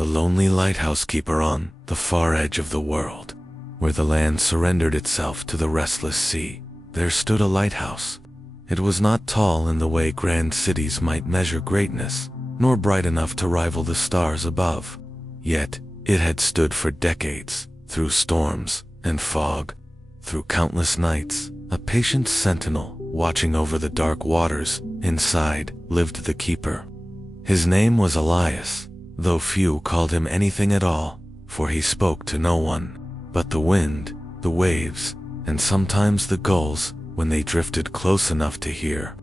the lonely lighthouse keeper on the far edge of the world, where the land surrendered itself to the restless sea, there stood a lighthouse. It was not tall in the way grand cities might measure greatness, nor bright enough to rival the stars above. Yet, it had stood for decades, through storms and fog, through countless nights, a patient sentinel watching over the dark waters. Inside lived the keeper. His name was Elias, though few called him anything at all, for he spoke to no one but the wind, the waves, and sometimes the gulls when they drifted close enough to hear.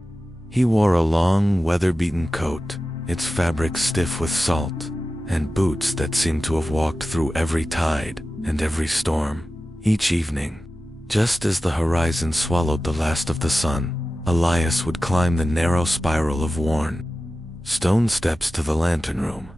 He wore a long, weather-beaten coat, its fabric stiff with salt, and boots that seemed to have walked through every tide and every storm. Each evening, just as the horizon swallowed the last of the sun, Elias would climb the narrow spiral of worn stone steps to the lantern room.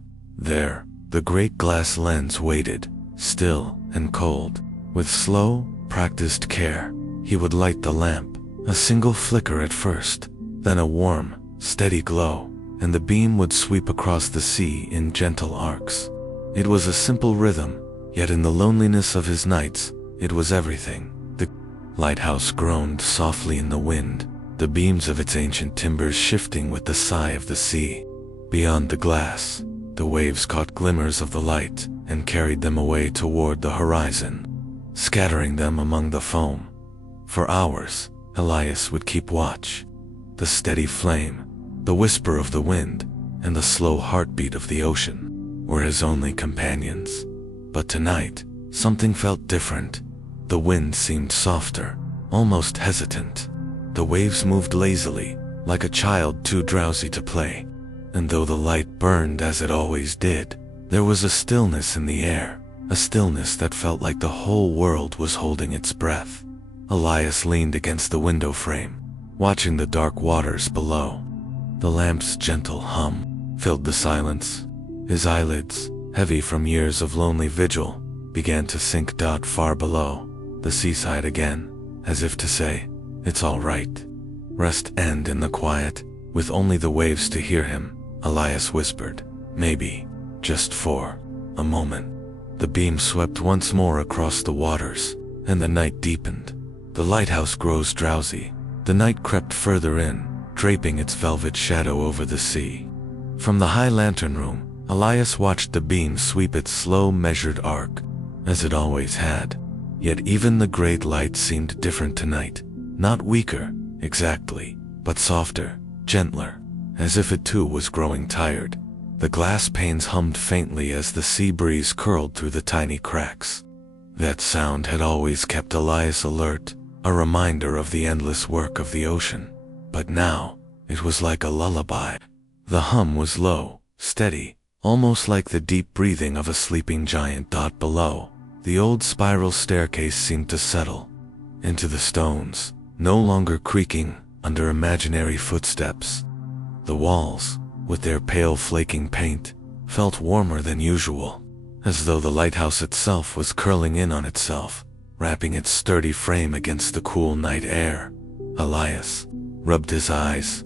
There, the great glass lens waited, still and cold. With slow, practiced care, he would light the lamp, a single flicker at first, then a warm, steady glow, and the beam would sweep across the sea in gentle arcs. It was a simple rhythm, yet in the loneliness of his nights, it was everything. The lighthouse groaned softly in the wind, the beams of its ancient timbers shifting with the sigh of the sea. Beyond the glass, the waves caught glimmers of the light and carried them away toward the horizon, scattering them among the foam. For hours, Elias would keep watch. The steady flame, the whisper of the wind, and the slow heartbeat of the ocean were his only companions. But tonight, something felt different. The wind seemed softer, almost hesitant. The waves moved lazily, like a child too drowsy to play. And though the light burned as it always did, there was a stillness in the air, a stillness that felt like the whole world was holding its breath. Elias leaned against the window frame, watching the dark waters below. The lamp's gentle hum filled the silence. His eyelids, heavy from years of lonely vigil, began to sink far below the seaside again, as if to say, "It's all right." Rest and in the quiet, with only the waves to hear him, Elias whispered, "Maybe, just for a moment." The beam swept once more across the waters, and the night deepened. The lighthouse grows drowsy. The night crept further in, draping its velvet shadow over the sea. From the high lantern room, Elias watched the beam sweep its slow, measured arc, as it always had. Yet even the great light seemed different tonight, not weaker, exactly, but softer, gentler, as if it too was growing tired. The glass panes hummed faintly as the sea breeze curled through the tiny cracks. That sound had always kept Elias alert, a reminder of the endless work of the ocean. But now, it was like a lullaby. The hum was low, steady, almost like the deep breathing of a sleeping giant. Below, the old spiral staircase seemed to settle into the stones, no longer creaking under imaginary footsteps. The walls, with their pale flaking paint, felt warmer than usual, as though the lighthouse itself was curling in on itself, wrapping its sturdy frame against the cool night air. Elias rubbed his eyes.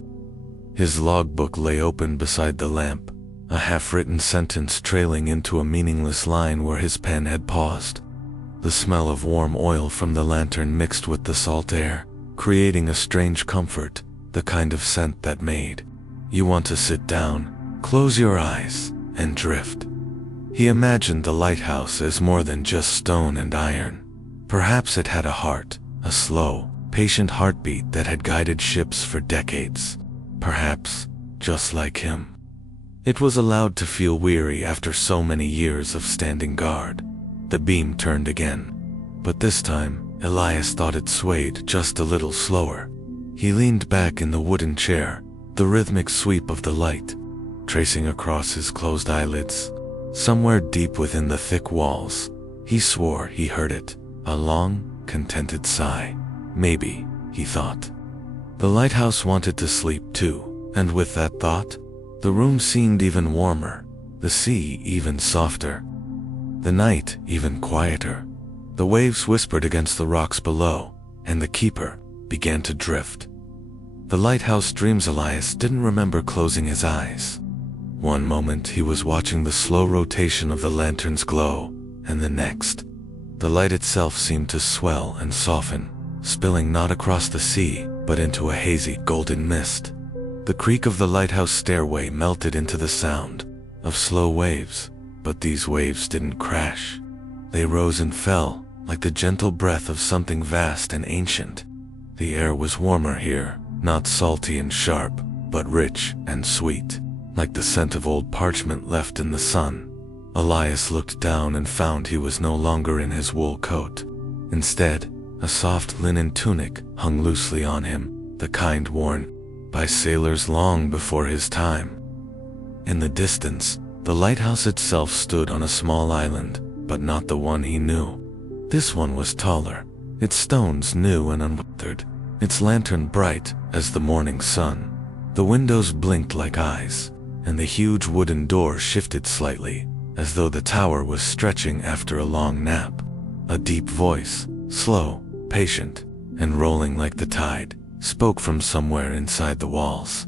His logbook lay open beside the lamp, a half-written sentence trailing into a meaningless line where his pen had paused. The smell of warm oil from the lantern mixed with the salt air, creating a strange comfort, the kind of scent that made you want to sit down, close your eyes, and drift. He imagined the lighthouse as more than just stone and iron. Perhaps it had a heart, a slow, patient heartbeat that had guided ships for decades. Perhaps, just like him, it was allowed to feel weary after so many years of standing guard. The beam turned again, but this time, Elias thought it swayed just a little slower. He leaned back in the wooden chair, the rhythmic sweep of the light tracing across his closed eyelids. Somewhere deep within the thick walls, he swore he heard it, a long, contented sigh. Maybe, he thought, the lighthouse wanted to sleep too, and with that thought, the room seemed even warmer, the sea even softer, the night even quieter. The waves whispered against the rocks below, and the keeper began to drift. The lighthouse dreams. Elias didn't remember closing his eyes. One moment he was watching the slow rotation of the lantern's glow, and the next, the light itself seemed to swell and soften, spilling not across the sea, but into a hazy golden mist. The creak of the lighthouse stairway melted into the sound of slow waves, but these waves didn't crash. They rose and fell, like the gentle breath of something vast and ancient. The air was warmer here, not salty and sharp, but rich and sweet, like the scent of old parchment left in the sun. Elias looked down and found he was no longer in his wool coat. Instead, a soft linen tunic hung loosely on him, the kind worn by sailors long before his time. In the distance, the lighthouse itself stood on a small island, but not the one he knew. This one was taller, its stones new and unweathered, its lantern bright as the morning sun. The windows blinked like eyes, and the huge wooden door shifted slightly, as though the tower was stretching after a long nap. A deep voice, slow, patient, and rolling like the tide, spoke from somewhere inside the walls.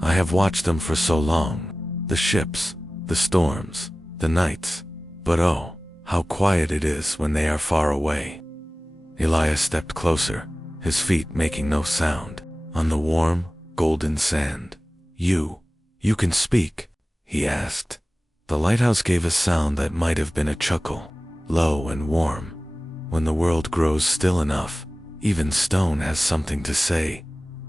I have watched them for so long, the ships, the storms, the nights, but oh, how quiet it is when they are far away. Elias stepped closer, his feet making no sound, on the warm, golden sand. You can speak?" he asked. The lighthouse gave a sound that might have been a chuckle, low and warm. When the world grows still enough, even stone has something to say.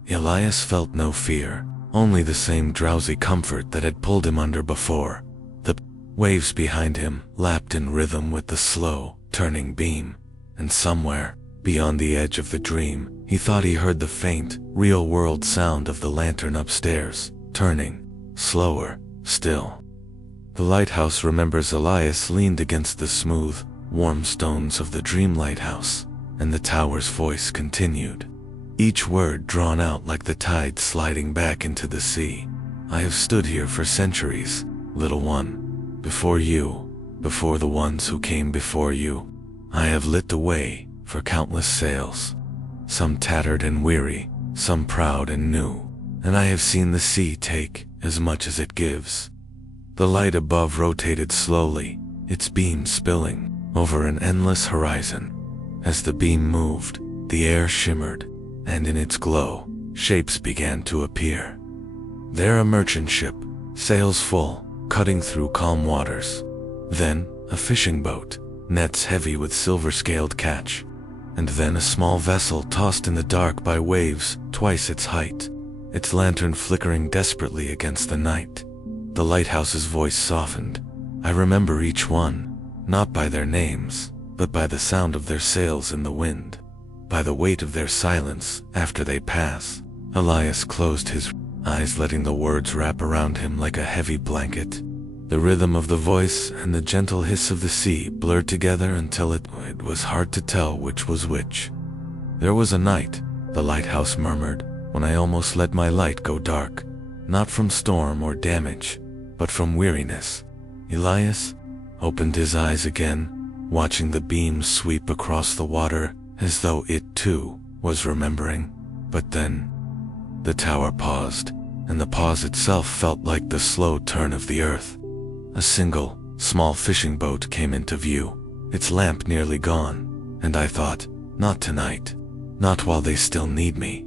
Elias felt no fear, only the same drowsy comfort that had pulled him under before. The waves behind him lapped in rhythm with the slow, turning beam, and somewhere, beyond the edge of the dream, he thought he heard the faint, real-world sound of the lantern upstairs, turning, slower, still. The lighthouse remembers Elias leaned against the smooth, warm stones of the dream lighthouse, and the tower's voice continued, each word drawn out like the tide sliding back into the sea. "I have stood here for centuries, little one, before you, before the ones who came before you. I have lit the way for countless sails, some tattered and weary, some proud and new, and I have seen the sea take as much as it gives." The light above rotated slowly, its beam spilling over an endless horizon. As the beam moved, the air shimmered, and in its glow, shapes began to appear. There a merchant ship, sails full, cutting through calm waters. Then a fishing boat, nets heavy with silver-scaled catch. And then a small vessel tossed in the dark by waves twice its height, its lantern flickering desperately against the night. The lighthouse's voice softened. I remember each one, not by their names, but by the sound of their sails in the wind, by the weight of their silence after they pass. Elias closed his eyes, letting the words wrap around him like a heavy blanket. The rhythm of the voice and the gentle hiss of the sea blurred together until it was hard to tell which was which. "There was a night," the lighthouse murmured, "when I almost let my light go dark, not from storm or damage, but from weariness." Elias opened his eyes again, watching the beams sweep across the water as though it too was remembering. But then, the tower paused, and the pause itself felt like the slow turn of the earth. A single, small fishing boat came into view, its lamp nearly gone, and I thought, not tonight, not while they still need me.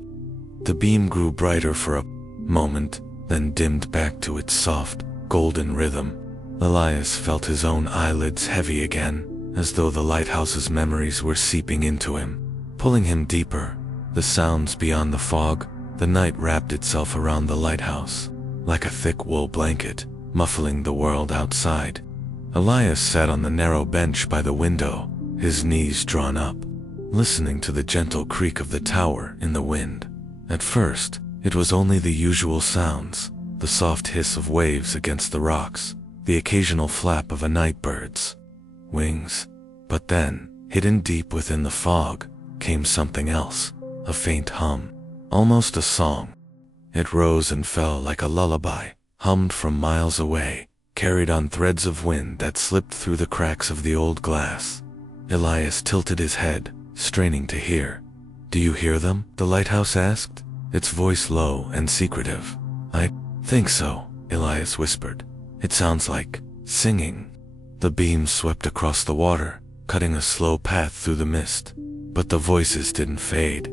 The beam grew brighter for a moment, then dimmed back to its soft, golden rhythm. Elias felt his own eyelids heavy again, as though the lighthouse's memories were seeping into him, pulling him deeper. The sounds beyond the fog, the night wrapped itself around the lighthouse, like a thick wool blanket, muffling the world outside. Elias sat on the narrow bench by the window, his knees drawn up, listening to the gentle creak of the tower in the wind. At first, it was only the usual sounds, the soft hiss of waves against the rocks, the occasional flap of a nightbird's wings. But then, hidden deep within the fog, came something else, a faint hum, almost a song. It rose and fell like a lullaby, hummed from miles away, carried on threads of wind that slipped through the cracks of the old glass. Elias tilted his head, straining to hear. "Do you hear them?" the lighthouse asked, its voice low and secretive. "I think so," Elias whispered. It sounds like singing. The beam swept across the water, cutting a slow path through the mist. But the voices didn't fade.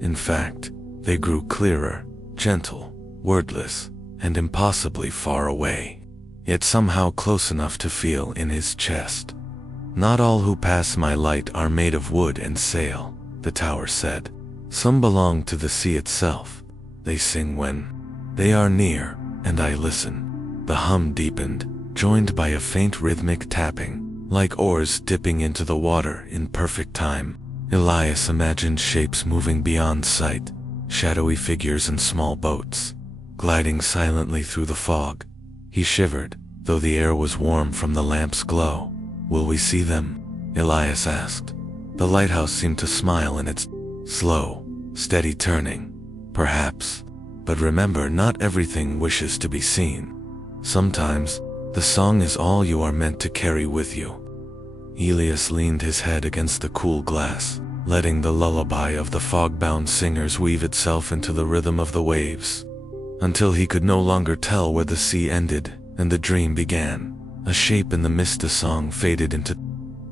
In fact, they grew clearer, gentle, wordless, and impossibly far away, yet somehow close enough to feel in his chest. "Not all who pass my light are made of wood and sail," the tower said. "Some belong to the sea itself. They sing when they are near, and I listen." The hum deepened, joined by a faint rhythmic tapping, like oars dipping into the water in perfect time. Elias imagined shapes moving beyond sight, shadowy figures in small boats, gliding silently through the fog. He shivered, though the air was warm from the lamp's glow. "Will we see them?" Elias asked. The lighthouse seemed to smile in its slow, steady turning. "Perhaps. But remember, not everything wishes to be seen. Sometimes, the song is all you are meant to carry with you." Elias leaned his head against the cool glass, letting the lullaby of the fog-bound singers weave itself into the rhythm of the waves, until he could no longer tell where the sea ended and the dream began. A shape in the mist. The song faded into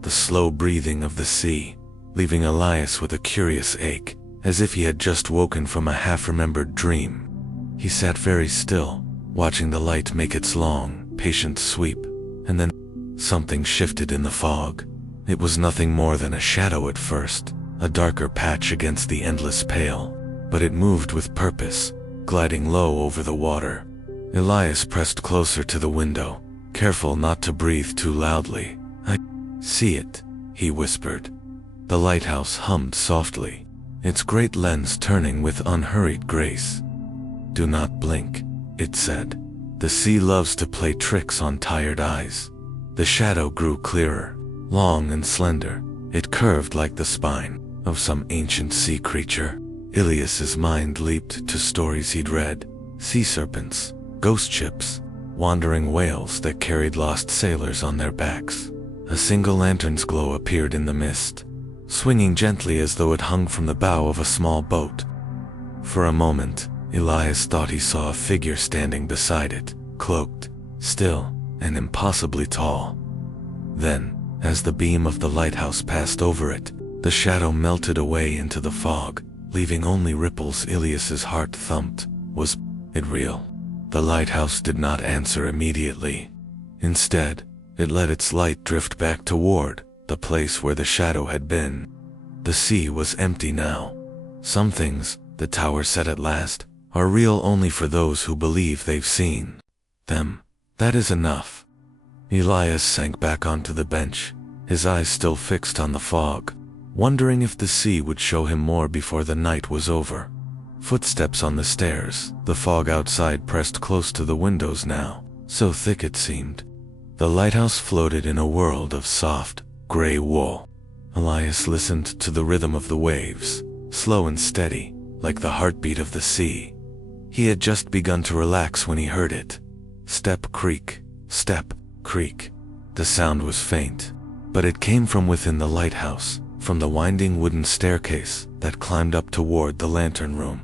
the slow breathing of the sea, leaving Elias with a curious ache, as if he had just woken from a half-remembered dream. He sat very still, watching the light make its long, patient sweep, and then something shifted in the fog. It was nothing more than a shadow at first, a darker patch against the endless pale, but it moved with purpose, gliding low over the water. Elias pressed closer to the window, careful not to breathe too loudly. "I see it," he whispered. The lighthouse hummed softly, its great lens turning with unhurried grace. "Do not blink," it said. "The sea loves to play tricks on tired eyes." The shadow grew clearer, long and slender. It curved like the spine of some ancient sea creature. Elias's mind leaped to stories he'd read: sea serpents, ghost ships, wandering whales that carried lost sailors on their backs. A single lantern's glow appeared in the mist, swinging gently as though it hung from the bow of a small boat. For a moment, Elias thought he saw a figure standing beside it, cloaked, still, and impossibly tall. Then, as the beam of the lighthouse passed over it, the shadow melted away into the fog, leaving only ripples. Elias's heart thumped. Was it real? The lighthouse did not answer immediately. Instead, it let its light drift back toward the place where the shadow had been. The sea was empty now. "Some things," the tower said at last, "are real only for those who believe they've seen them. That is enough." Elias sank back onto the bench, his eyes still fixed on the fog, wondering if the sea would show him more before the night was over. Footsteps on the stairs, the fog outside pressed close to the windows now, so thick it seemed. The lighthouse floated in a world of soft, gray wool. Elias listened to the rhythm of the waves, slow and steady, like the heartbeat of the sea. He had just begun to relax when he heard it. Step creak, step creak. The sound was faint, but it came from within the lighthouse, from the winding wooden staircase that climbed up toward the lantern room.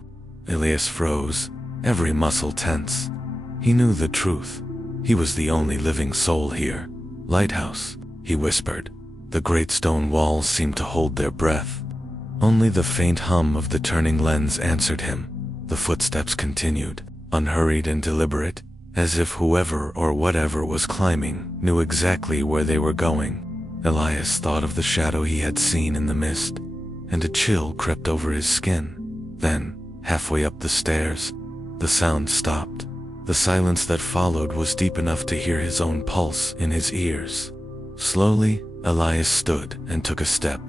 Elias froze, every muscle tense. He knew the truth. He was the only living soul here. "Lighthouse," he whispered. The great stone walls seemed to hold their breath. Only the faint hum of the turning lens answered him. The footsteps continued, unhurried and deliberate, as if whoever or whatever was climbing knew exactly where they were going. Elias thought of the shadow he had seen in the mist, and a chill crept over his skin. Then, halfway up the stairs, the sound stopped. The silence that followed was deep enough to hear his own pulse in his ears. Slowly, Elias stood and took a step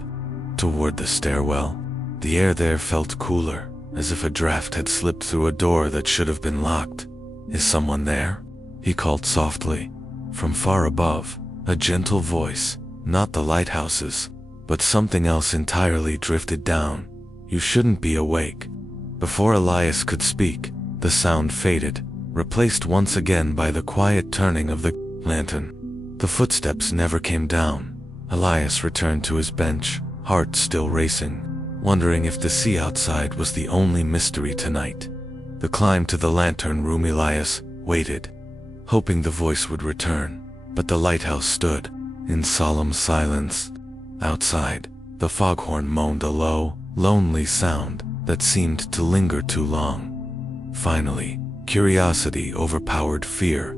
toward the stairwell. The air there felt cooler, as if a draft had slipped through a door that should have been locked. "Is someone there?" he called softly. From far above, a gentle voice, not the lighthouse's, but something else entirely, drifted down. "You shouldn't be awake." Before Elias could speak, the sound faded, replaced once again by the quiet turning of the lantern. The footsteps never came down. Elias returned to his bench, heart still racing, wondering if the sea outside was the only mystery tonight. The climb to the lantern room. Elias waited, hoping the voice would return, but the lighthouse stood in solemn silence. Outside, the foghorn moaned a low, lonely sound that seemed to linger too long. Finally, curiosity overpowered fear.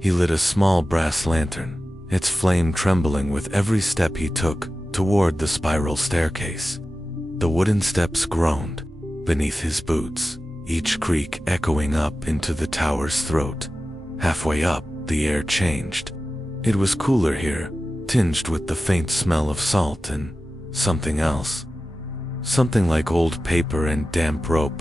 He lit a small brass lantern, its flame trembling with every step he took toward the spiral staircase. The wooden steps groaned beneath his boots, each creak echoing up into the tower's throat. Halfway up, the air changed. It was cooler here, tinged with the faint smell of salt and something else. Something like old paper and damp rope.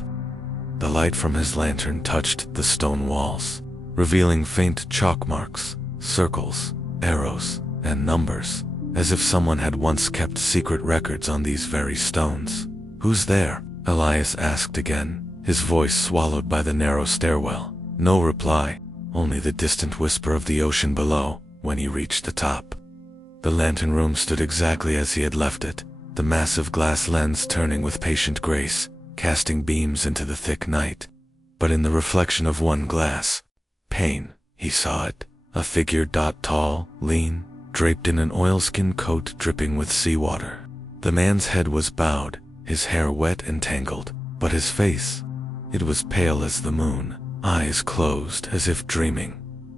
The light from his lantern touched the stone walls, revealing faint chalk marks, circles, arrows, and numbers, as if someone had once kept secret records on these very stones. "Who's there?" Elias asked again, his voice swallowed by the narrow stairwell. No reply, only the distant whisper of the ocean below when he reached the top. The lantern room stood exactly as he had left it, the massive glass lens turning with patient grace, casting beams into the thick night. But in the reflection of one glass pane, he saw it, a figure tall, lean, draped in an oilskin coat dripping with seawater. The man's head was bowed, his hair wet and tangled, but his face, it was pale as the moon, eyes closed as if dreaming.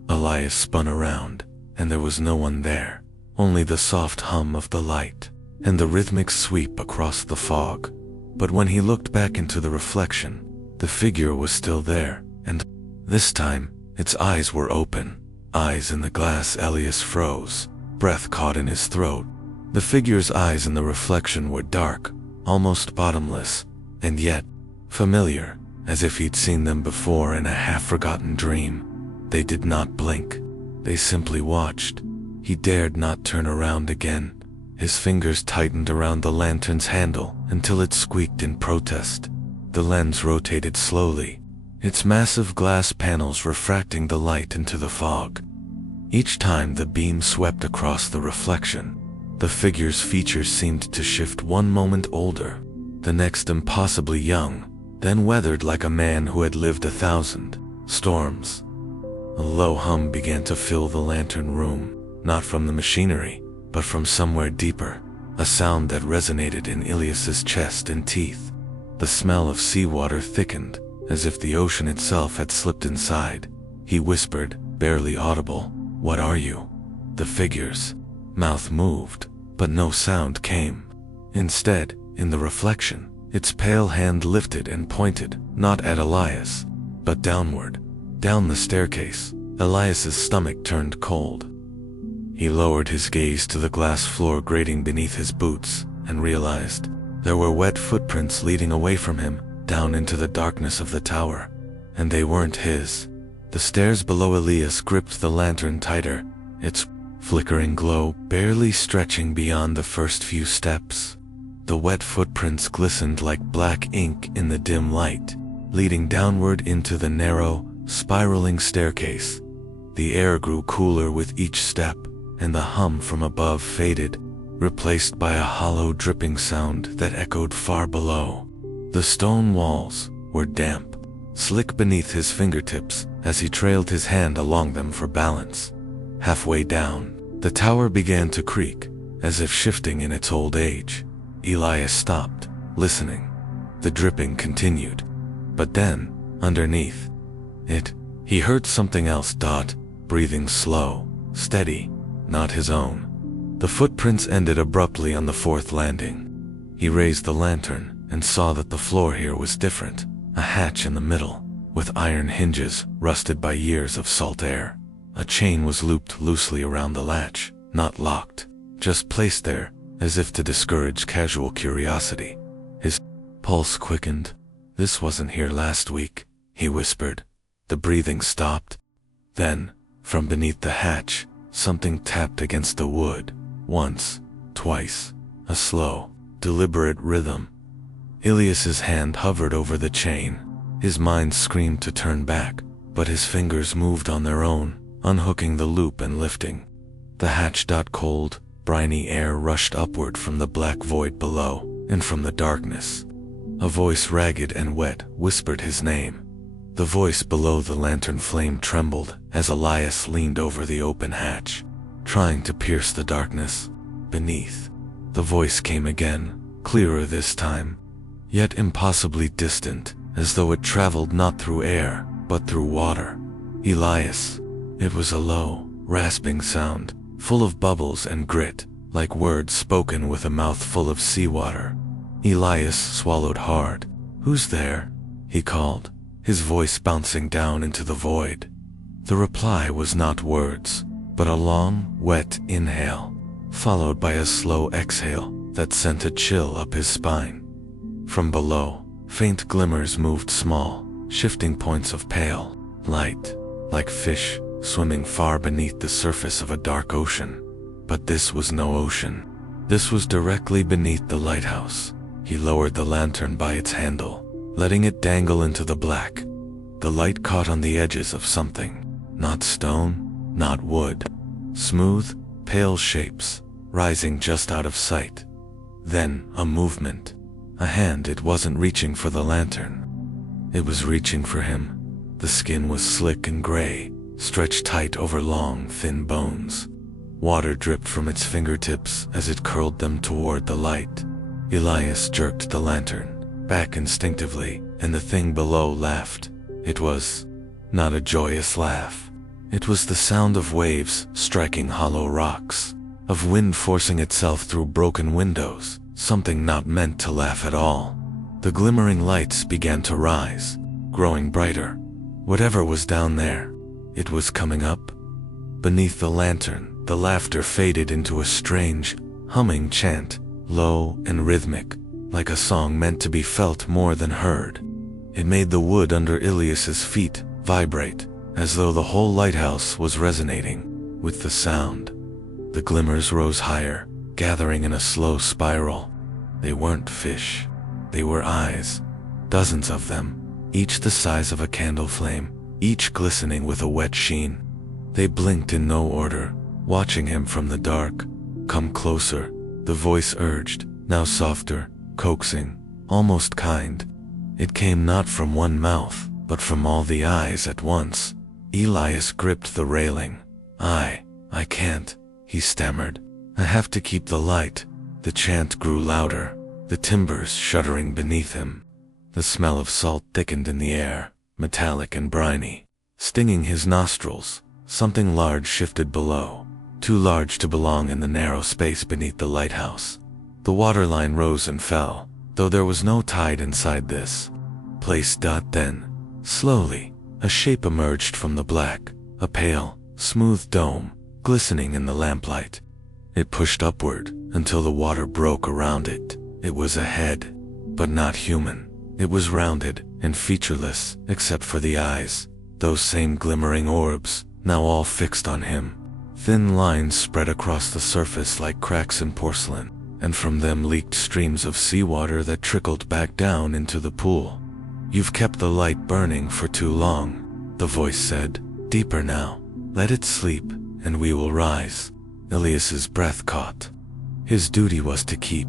Elias spun around, and there was no one there, only the soft hum of the light and the rhythmic sweep across the fog. But when he looked back into the reflection, the figure was still there, and this time, its eyes were open. Eyes in the glass. Elias froze, breath caught in his throat. The figure's eyes in the reflection were dark, almost bottomless, and yet familiar, as if he'd seen them before in a half-forgotten dream. They did not blink. They simply watched. He dared not turn around again. His fingers tightened around the lantern's handle until it squeaked in protest. The lens rotated slowly, its massive glass panels refracting the light into the fog. Each time the beam swept across the reflection, the figure's features seemed to shift, one moment older, the next impossibly young, then weathered like a man who had lived 1,000 storms. A low hum began to fill the lantern room, not from the machinery, but from somewhere deeper, a sound that resonated in Elias's chest and teeth. The smell of seawater thickened, as if the ocean itself had slipped inside. He whispered, barely audible, "What are you?" The figure's mouth moved, but no sound came. Instead, in the reflection, its pale hand lifted and pointed, not at Elias, but downward, down the staircase. Elias's stomach turned cold. He lowered his gaze to the glass floor grating beneath his boots and realized there were wet footprints leading away from him, down into the darkness of the tower. And they weren't his. The stairs below. Elias gripped the lantern tighter, its flickering glow barely stretching beyond the first few steps. The wet footprints glistened like black ink in the dim light, leading downward into the narrow, spiraling staircase. The air grew cooler with each step, and the hum from above faded, replaced by a hollow dripping sound that echoed far below. The stone walls were damp, slick beneath his fingertips as he trailed his hand along them for balance. Halfway down, the tower began to creak, as if shifting in its old age. Elias stopped, listening. The dripping continued. But then, underneath it, he heard something else. Breathing slow, steady, not his own. The footprints ended abruptly on the fourth landing. He raised the lantern and saw that the floor here was different. A hatch in the middle, with iron hinges rusted by years of salt air. A chain was looped loosely around the latch, not locked, just placed there, as if to discourage casual curiosity. His pulse quickened. "This wasn't here last week," he whispered. The breathing stopped. Then, from beneath the hatch, something tapped against the wood. Once, twice, a slow, deliberate rhythm. Elias's hand hovered over the chain. His mind screamed to turn back, but his fingers moved on their own, unhooking the loop and lifting. The hatch. Cold, briny air rushed upward from the black void below, and from the darkness, a voice ragged and wet whispered his name. The voice below the lantern flame trembled as Elias leaned over the open hatch, trying to pierce the darkness beneath. The voice came again, clearer this time, yet impossibly distant, as though it traveled not through air, but through water. Elias. It was a low, rasping sound, full of bubbles and grit, like words spoken with a mouth full of seawater. Elias swallowed hard. "Who's there?" he called, his voice bouncing down into the void. The reply was not words, but a long, wet inhale, followed by a slow exhale that sent a chill up his spine. From below, faint glimmers moved, small, shifting points of pale light, like fish swimming far beneath the surface of a dark ocean. But this was no ocean. This was directly beneath the lighthouse. He lowered the lantern by its handle, letting it dangle into the black. The light caught on the edges of something. Not stone, not wood. Smooth, pale shapes, rising just out of sight. Then, a movement. A hand. It wasn't reaching for the lantern. It was reaching for him. The skin was slick and gray, stretched tight over long, thin bones. Water dripped from its fingertips as it curled them toward the light. Elias jerked the lantern back instinctively, and the thing below laughed. It was not a joyous laugh. It was the sound of waves striking hollow rocks, of wind forcing itself through broken windows, something not meant to laugh at all. The glimmering lights began to rise, growing brighter. Whatever was down there, it was coming up. Beneath the lantern, the laughter faded into a strange, humming chant, low and rhythmic, like a song meant to be felt more than heard. It made the wood under Elias's feet vibrate, as though the whole lighthouse was resonating with the sound. The glimmers rose higher, gathering in a slow spiral. They weren't fish. They were eyes, dozens of them, each the size of a candle flame, each glistening with a wet sheen. They blinked in no order, watching him from the dark. "Come closer," the voice urged, now softer, coaxing, almost kind. It came not from one mouth, but from all the eyes at once. Elias gripped the railing. I can't," he stammered. "I have to keep the light." The chant grew louder, the timbers shuddering beneath him. The smell of salt thickened in the air, metallic and briny, stinging his nostrils. Something large shifted below, too large to belong in the narrow space beneath the lighthouse. The waterline rose and fell, though there was no tide inside this place. Then, slowly, a shape emerged from the black, a pale, smooth dome, glistening in the lamplight. It pushed upward until the water broke around it. It was a head, but not human. It was rounded and featureless, except for the eyes, those same glimmering orbs, now all fixed on him. Thin lines spread across the surface like cracks in porcelain, and from them leaked streams of seawater that trickled back down into the pool. "You've kept the light burning for too long," the voice said. "Deeper now. Let it sleep, and we will rise." Elias's breath caught. His duty was to keep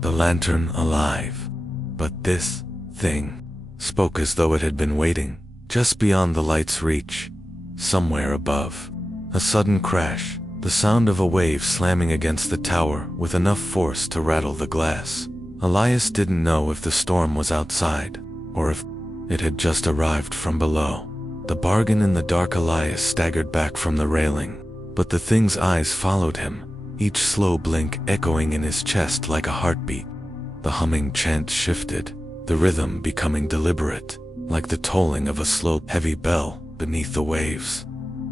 the lantern alive. But this thing spoke as though it had been waiting, just beyond the light's reach, somewhere above. A sudden crash, the sound of a wave slamming against the tower with enough force to rattle the glass. Elias didn't know if the storm was outside, or if it had just arrived from below. The bargain in the dark. Elias staggered back from the railing, but the thing's eyes followed him, each slow blink echoing in his chest like a heartbeat. The humming chant shifted, the rhythm becoming deliberate, like the tolling of a slow, heavy bell beneath the waves.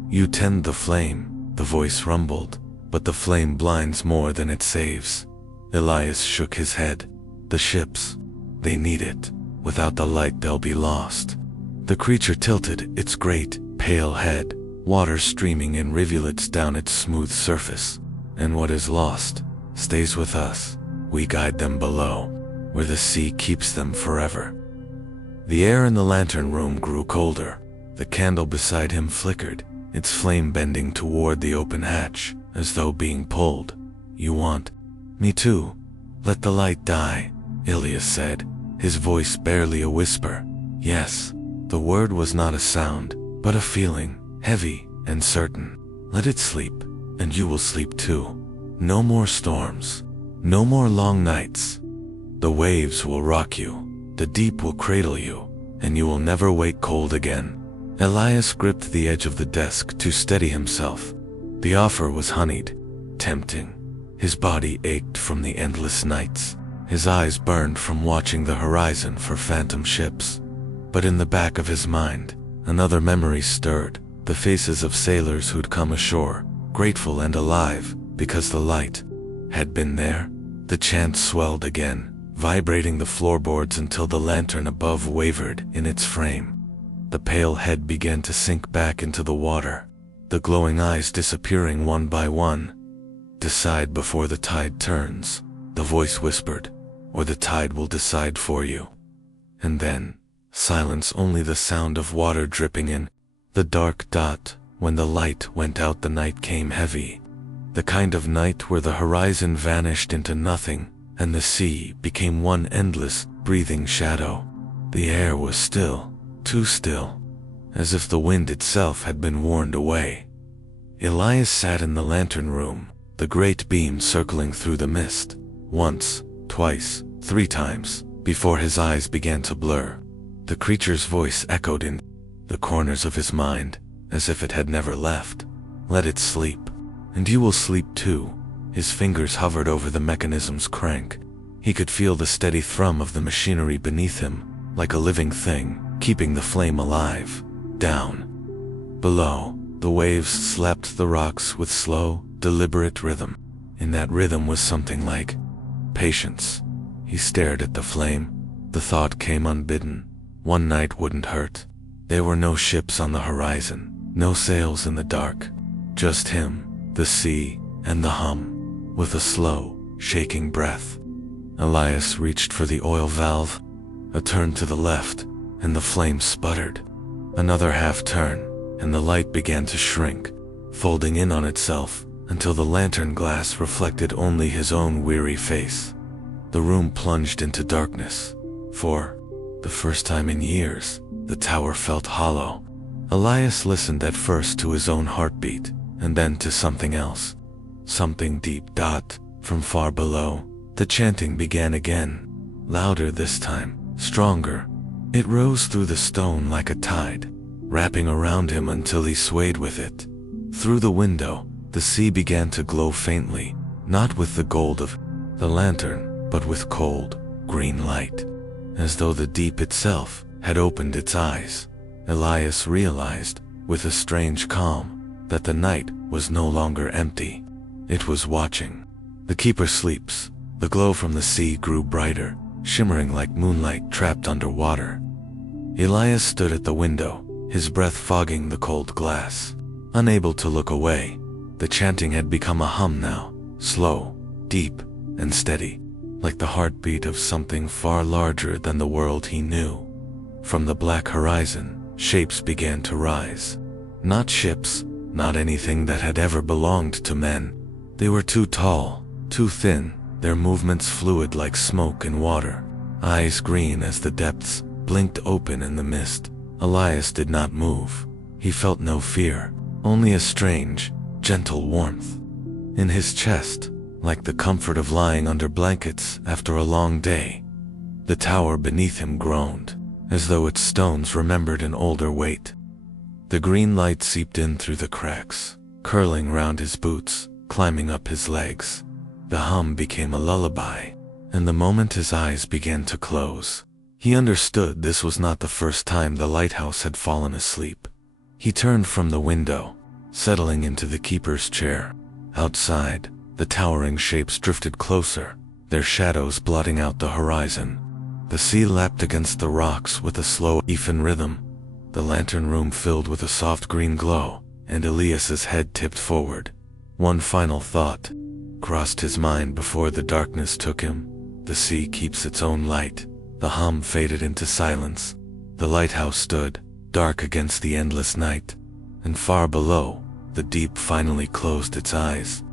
"You tend the flame," the voice rumbled, "but the flame blinds more than it saves." Elias shook his head. "The ships, they need it. Without the light they'll be lost." The creature tilted its great, pale head, water streaming in rivulets down its smooth surface. "And what is lost stays with us. We guide them below, where the sea keeps them forever." The air in the lantern room grew colder. The candle beside him flickered, its flame bending toward the open hatch, as though being pulled. "You want me to let the light die?" Elias said, his voice barely a whisper. "Yes," The word was not a sound, but a feeling, heavy and certain. Let it sleep, and you will sleep too. No more storms. No more long nights. The waves will rock you, the deep will cradle you, and you will never wake cold again. Elias gripped the edge of the desk to steady himself. The offer was honeyed, tempting. His body ached from the endless nights. His eyes burned from watching the horizon for phantom ships. But in the back of his mind, another memory stirred, the faces of sailors who'd come ashore, grateful and alive, because the light had been there. The chant swelled again, vibrating the floorboards until the lantern above wavered in its frame. The pale head began to sink back into the water, the glowing eyes disappearing one by one. Decide before the tide turns, the voice whispered, or the tide will decide for you. And then, silence, only the sound of water dripping in. The dark dot, when the light went out, the night came heavy. The kind of night where the horizon vanished into nothing, and the sea became one endless, breathing shadow. The air was still, too still, as if the wind itself had been warned away. Elias sat in the lantern room, the great beam circling through the mist, once, twice, 3 times, before his eyes began to blur. The creature's voice echoed in the corners of his mind, as if it had never left. Let it sleep, and you will sleep too. His fingers hovered over the mechanism's crank. He could feel the steady thrum of the machinery beneath him, like a living thing, keeping the flame alive. Down below, the waves slapped the rocks with slow, deliberate rhythm. In that rhythm was something like patience. He stared at the flame. The thought came unbidden. One night wouldn't hurt. There were no ships on the horizon, no sails in the dark. Just him, the sea, and the hum. With a slow, shaking breath, Elias reached for the oil valve. A turn to the left, and the flame sputtered. Another half turn, and the light began to shrink, folding in on itself until the lantern glass reflected only his own weary face. The room plunged into darkness. For the first time in years, the tower felt hollow. Elias listened at first to his own heartbeat, and then to something else. Something deep. From far below, the chanting began again, louder this time, stronger. It rose through the stone like a tide, wrapping around him until he swayed with it. Through the window, the sea began to glow faintly, not with the gold of the lantern, but with cold, green light, as though the deep itself had opened its eyes. Elias realized, with a strange calm, that the night was no longer empty. It was watching. The keeper sleeps. The glow from the sea grew brighter, shimmering like moonlight trapped underwater. Elias stood at the window, his breath fogging the cold glass. Unable to look away, the chanting had become a hum now, slow, deep, and steady, like the heartbeat of something far larger than the world he knew. From the black horizon, shapes began to rise. Not ships, not anything that had ever belonged to men. They were too tall, too thin, their movements fluid like smoke in water. Eyes green as the depths blinked open in the mist. Elias did not move. He felt no fear, only a strange, gentle warmth in his chest, like the comfort of lying under blankets after a long day. The tower beneath him groaned, as though its stones remembered an older weight. The green light seeped in through the cracks, curling round his boots, climbing up his legs. The hum became a lullaby, and the moment his eyes began to close, he understood this was not the first time the lighthouse had fallen asleep. He turned from the window, settling into the keeper's chair. Outside, the towering shapes drifted closer, their shadows blotting out the horizon. The sea lapped against the rocks with a slow, even rhythm. The lantern room filled with a soft green glow, and Elias's head tipped forward. One final thought crossed his mind before the darkness took him. The sea keeps its own light. The hum faded into silence. The lighthouse stood, dark against the endless night, and far below, the deep finally closed its eyes.